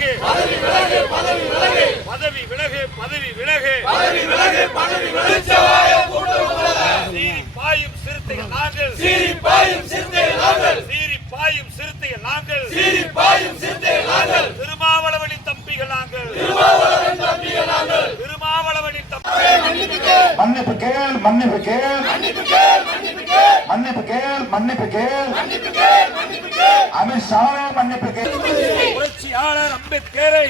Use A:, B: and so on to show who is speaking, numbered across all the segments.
A: பதவி விலகு பதவி விலகு.
B: பதவி விலகு பதவி வெளிச்சவாய கூட்டம்
A: சீறி பாயும் சிறுத்தைகள் நாங்கள்.
B: சீறி பாயும் சிறுத்தை நாங்கள்.
A: சீறி பாயும் சிறுத்தைகள் நாங்கள்.
B: சீறி பாயும் சிறுத்தை நாங்கள்.
A: திருமாவளவனி தம்பிகள் நாங்கள்.
B: திருமாவளவன் தம்பிகள் நாங்கள்.
A: திருமாவளவனி தம்பி
C: மன்னிப்பு கேள். மன்னிப்பு கேள்
B: மன்னிப்பு கேள். மன்னிப்பு கேள்
C: மன்னிப்பு கேள். மன்னிப்பு கேள்.
B: மன்னிப்பு கேள்.
A: அம்பேத்கரை.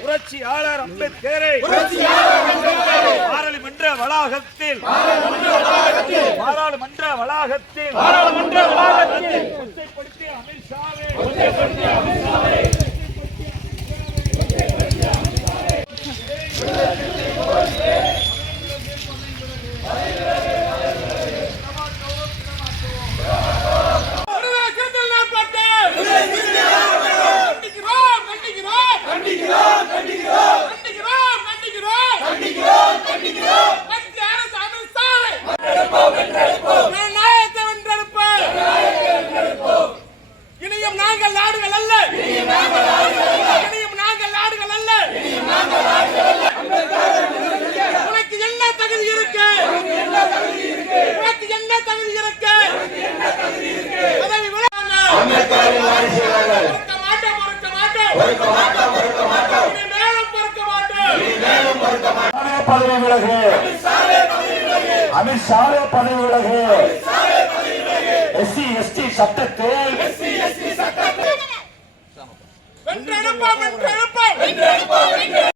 B: புரட்சியாளர் அம்பேத்கரை.
A: பாராளுமன்ற வளாகத்தில். பாராளுமன்ற வளாகத்தில்.
B: பாராளுமன்ற வளாகத்தில்
A: ஒற்றைப்படுத்திய அமித்ஷாவே.
D: ஒற்றைப்படுத்திய அமித்ஷாவே
C: ஒற்றைப்படுத்திய அமித்ஷாவே.
D: பொறுக்க மாட்டோம் பொறுக்க மாட்டோம் இனி மேலும் பொறுக்க மாட்டோம்
C: பதவி விலகு அமித்ஷாவே பதவி விலகு எஸ்சி எஸ்டி சட்டத்தில்
D: வென்றெடுப்போம் வென்றெடுப்போம்.